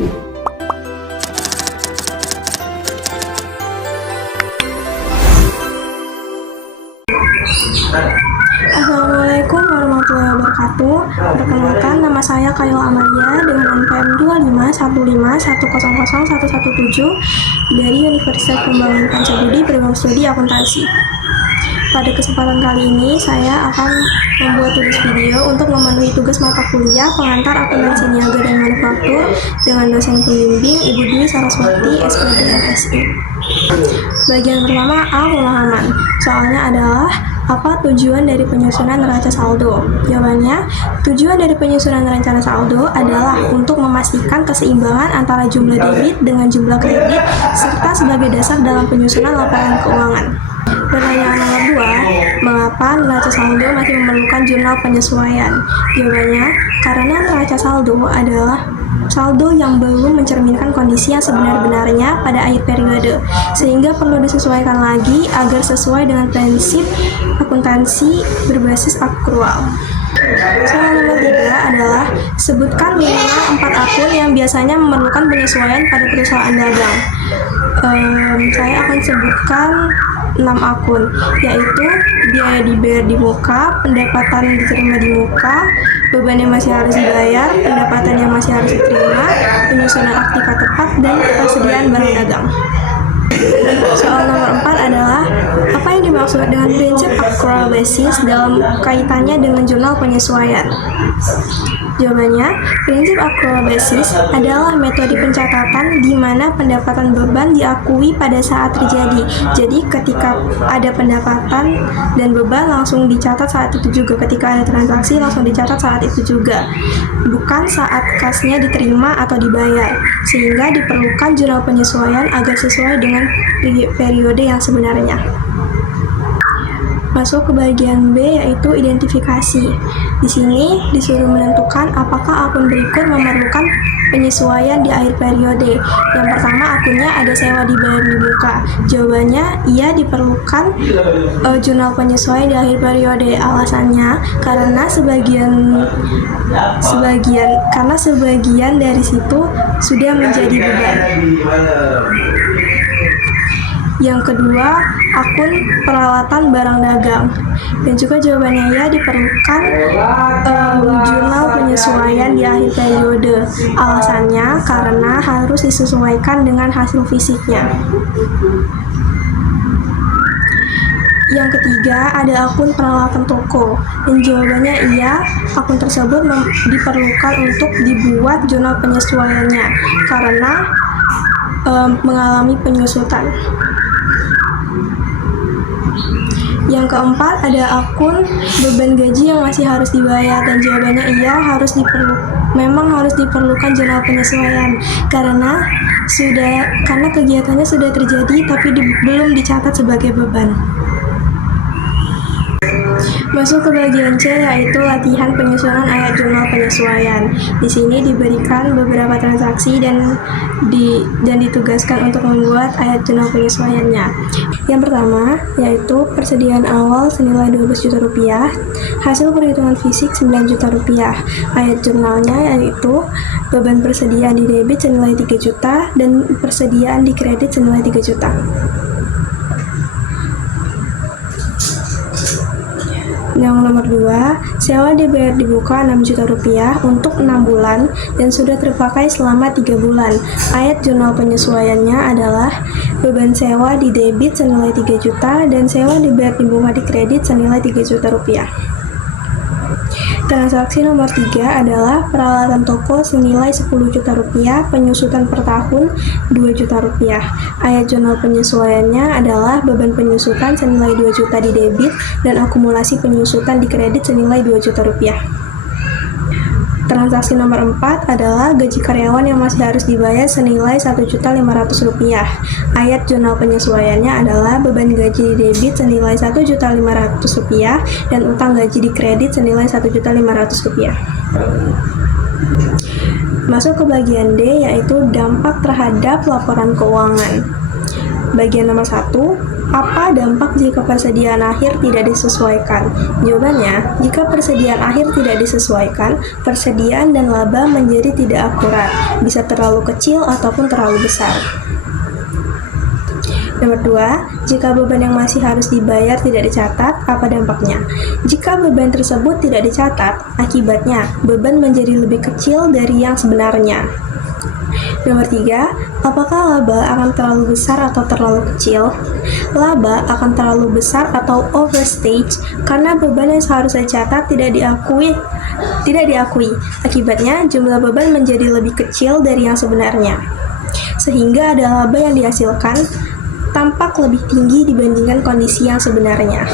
Assalamualaikum warahmatullahi wabarakatuh. Perkenalkan, nama saya Khairul Amalia dengan NPM 25151000117 dari Universitas Pembangunan Pancabudi Program Studi Akuntansi. Pada kesempatan kali ini, saya akan membuat tugas video untuk memenuhi tugas mata kuliah pengantar akuntansi niaga dan manufaktur dengan dosen pembimbing Ibu Dwi Saraswati, SPD MSI. Bagian pertama, A. Pemahaman. Soalnya adalah apa tujuan dari penyusunan neraca saldo? Jawabannya, tujuan dari penyusunan rencana saldo adalah untuk memastikan keseimbangan antara jumlah debit dengan jumlah kredit serta sebagai dasar dalam penyusunan laporan keuangan. Pertanyaan nomor 2, mengapa neraca saldo masih memerlukan jurnal penyesuaian? Jawabannya, karena neraca saldo adalah saldo yang belum mencerminkan kondisi yang sebenar-benarnya pada akhir periode, sehingga perlu disesuaikan lagi agar sesuai dengan prinsip akuntansi berbasis akrual. Soal nomor 3 adalah sebutkan minimal 4 akun yang biasanya memerlukan penyesuaian pada perusahaan dagang. Saya akan sebutkan 6 akun, yaitu biaya dibayar di muka, pendapatan diterima di muka, beban yang masih harus dibayar, pendapatan yang masih harus diterima, penyusunan aktiva tepat, dan persediaan barang dagang. Soal nomor 4 adalah apa yang dimaksud dengan prinsip accrual basis dalam kaitannya dengan jurnal penyesuaian? Jawabannya, prinsip accrual basis adalah metode pencatatan di mana pendapatan beban diakui pada saat terjadi. Jadi ketika ada pendapatan dan beban langsung dicatat saat itu juga. Ketika ada transaksi langsung dicatat saat itu juga. Bukan saat kasnya diterima atau dibayar. Sehingga diperlukan jurnal penyesuaian agar sesuai dengan periode yang sebenarnya. Masuk ke bagian B, yaitu identifikasi. Di sini disuruh menentukan apakah akun berikut memerlukan penyesuaian di akhir periode. Yang pertama, akunnya ada sewa dibayar di muka. Jawabannya, iya diperlukan jurnal penyesuaian di akhir periode. Alasannya karena sebagian dari situ sudah menjadi beban. Yang kedua, akun peralatan barang dagang. Dan juga jawabannya ya, diperlukan jurnal penyesuaian di akhir periode. Alasannya karena harus disesuaikan dengan hasil fisiknya. Yang ketiga, ada akun peralatan toko. Dan jawabannya iya, akun tersebut diperlukan untuk dibuat jurnal penyesuaiannya karena mengalami penyusutan. Yang keempat, ada akun beban gaji yang masih harus dibayar, dan jawabannya iya, memang harus diperlukan jurnal penyesuaian karena kegiatannya sudah terjadi tapi belum dicatat sebagai beban. Masuk ke bagian C, yaitu latihan penyusunan ayat jurnal penyesuaian. Di sini diberikan beberapa transaksi dan ditugaskan untuk membuat ayat jurnal penyesuaiannya. Yang pertama, yaitu persediaan awal senilai 12 juta rupiah, hasil perhitungan fisik 9 juta rupiah. Ayat jurnalnya yaitu beban persediaan di debit senilai 3 juta dan persediaan di kredit senilai 3 juta. Yang nomor 2, sewa dibayar di muka 6 juta rupiah untuk 6 bulan dan sudah terpakai selama 3 bulan. Ayat jurnal penyesuaiannya adalah beban sewa di debit senilai 3 juta dan sewa dibayar di muka di kredit senilai 3 juta rupiah. Transaksi nomor 3 adalah peralatan toko senilai 10 juta rupiah, penyusutan per tahun 2 juta rupiah. Ayat jurnal penyesuaiannya adalah beban penyusutan senilai 2 juta di debit dan akumulasi penyusutan di kredit senilai 2 juta rupiah. Transaksi nomor 4 adalah gaji karyawan yang masih harus dibayar senilai 1.500.000 rupiah. Ayat jurnal penyesuaiannya adalah beban gaji di debit senilai 1.500.000 rupiah dan utang gaji di kredit senilai 1.500.000 rupiah. Masuk ke bagian D, yaitu dampak terhadap laporan keuangan. Bagian nomor 1, Apa dampak jika persediaan akhir tidak disesuaikan? Jawabannya, jika persediaan akhir tidak disesuaikan, persediaan dan laba menjadi tidak akurat, bisa terlalu kecil ataupun terlalu besar. Nomor 2, jika beban yang masih harus dibayar tidak dicatat, apa dampaknya? Jika beban tersebut tidak dicatat, akibatnya beban menjadi lebih kecil dari yang sebenarnya. Nomor 3, apakah laba akan terlalu besar atau terlalu kecil? Laba akan terlalu besar atau overstage karena beban yang seharusnya dicatat tidak diakui. Akibatnya, jumlah beban menjadi lebih kecil dari yang sebenarnya. Sehingga ada laba yang dihasilkan tampak lebih tinggi dibandingkan kondisi yang sebenarnya.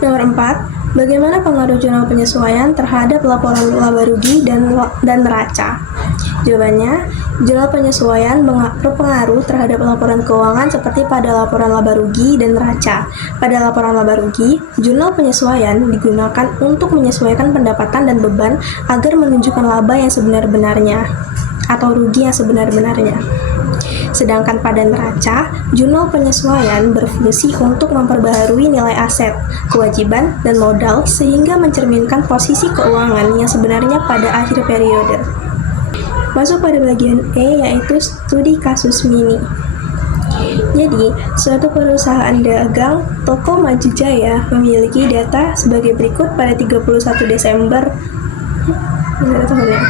Nomor 4, bagaimana pengaruh jurnal penyesuaian terhadap laporan laba rugi dan neraca? Jawabannya, jurnal penyesuaian berpengaruh terhadap laporan keuangan seperti pada laporan laba rugi dan neraca. Pada laporan laba rugi, jurnal penyesuaian digunakan untuk menyesuaikan pendapatan dan beban agar menunjukkan laba yang sebenar-benarnya atau rugi yang sebenar-benarnya. Sedangkan pada neraca, jurnal penyesuaian berfungsi untuk memperbaharui nilai aset, kewajiban, dan modal sehingga mencerminkan posisi keuangan yang sebenarnya pada akhir periode. Masuk pada bagian E, yaitu studi kasus mini. Jadi, suatu perusahaan dagang toko Maju Jaya memiliki data sebagai berikut pada 31 Desember tahunnya.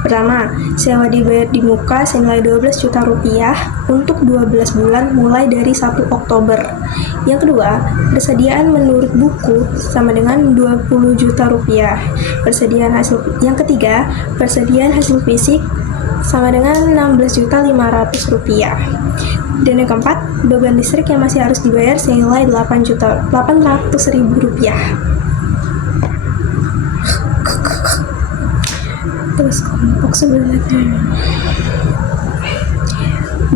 Pertama, sewa dibayar di muka senilai 12 juta rupiah untuk 12 bulan mulai dari 1 Oktober. Yang kedua, persediaan menurut buku sama dengan 20 juta rupiah. Yang ketiga, persediaan hasil fisik sama dengan 16.500.000 rupiah. Dan yang keempat, beban listrik yang masih harus dibayar senilai 800.000 rupiah. Terus kelompok sebenarnya.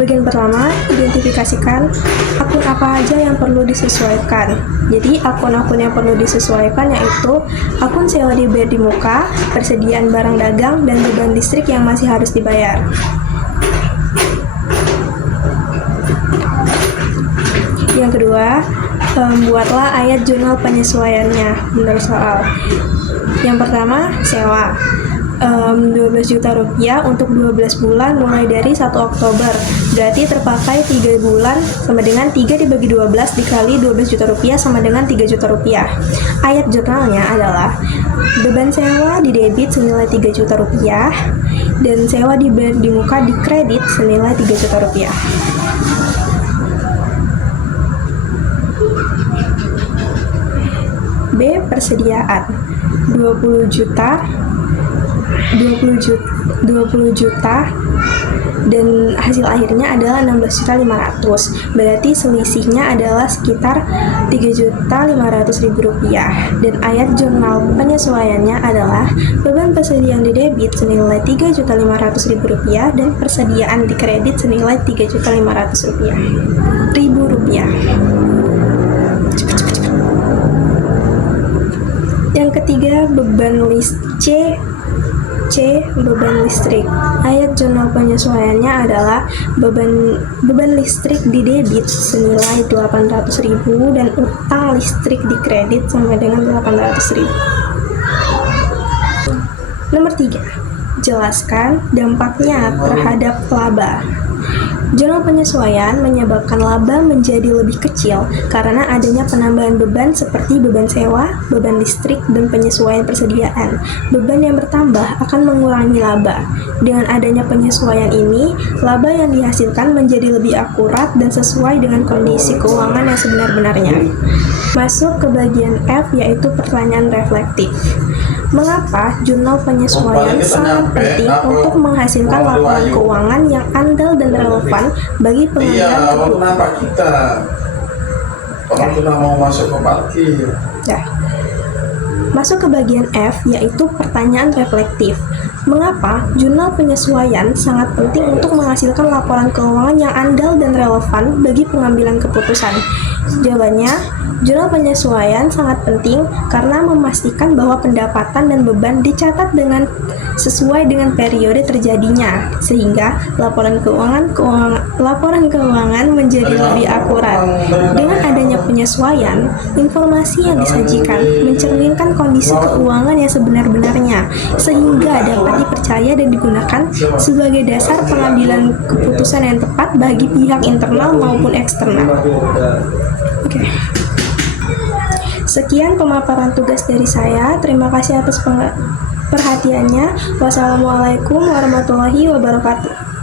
Bagian pertama, identifikasikan akun apa aja yang perlu disesuaikan. Jadi, akun-akun yang perlu disesuaikan yaitu akun sewa dibayar di muka, persediaan barang dagang, dan beban listrik yang masih harus dibayar. Yang kedua, buatlah ayat jurnal penyesuaiannya menurut soal. Yang pertama, sewa. 12 juta rupiah untuk 12 bulan mulai dari 1 Oktober. Berarti terpakai 3 bulan sama dengan 3 dibagi 12 dikali 12 juta rupiah sama dengan 3 juta rupiah. Ayat jurnalnya adalah beban sewa didebit senilai 3 juta rupiah dan sewa dibayar di muka dikredit senilai 3 juta rupiah. B. Persediaan 20 juta dan hasil akhirnya adalah 16.500.000. Berarti selisihnya adalah sekitar 3.500.000 rupiah. Dan ayat jurnal penyesuaiannya adalah beban persediaan didebit senilai 3.500.000 rupiah dan persediaan dikredit senilai 3.500.000 rupiah. Yang ketiga, beban beban listrik. Ayat jurnal penyesuaiannya adalah beban listrik didebit senilai 800.000 dan utang listrik dikredit sama dengan 800.000. Nomor 3, jelaskan dampaknya terhadap laba. Jurnal penyesuaian menyebabkan laba menjadi lebih kecil karena adanya penambahan beban seperti beban sewa, beban listrik, dan penyesuaian persediaan. Beban yang bertambah akan mengurangi laba. Dengan adanya penyesuaian ini, laba yang dihasilkan menjadi lebih akurat dan sesuai dengan kondisi keuangan yang sebenar-benarnya. Masuk ke bagian F, yaitu pertanyaan reflektif. Mengapa jurnal penyesuaian sangat penting untuk menghasilkan laporan keuangan yang andal dan relevan bagi pengambilan keputusan? Kenapa kita orang sudah mau masuk ke parkir? Ya. Masuk ke bagian F, yaitu pertanyaan reflektif. Mengapa jurnal penyesuaian sangat penting untuk menghasilkan laporan keuangan yang andal dan relevan bagi pengambilan keputusan? Jawabannya, Jurnal penyesuaian sangat penting karena memastikan bahwa pendapatan dan beban dicatat dengan sesuai dengan periode terjadinya, sehingga laporan keuangan menjadi lebih akurat. Dengan adanya penyesuaian, informasi yang disajikan mencerminkan kondisi keuangan yang sebenar-benarnya, sehingga dapat dipercaya dan digunakan sebagai dasar pengambilan keputusan yang tepat bagi pihak internal maupun eksternal. Oke. Sekian pemaparan tugas dari saya. Terima kasih atas perhatiannya. Wassalamualaikum warahmatullahi wabarakatuh.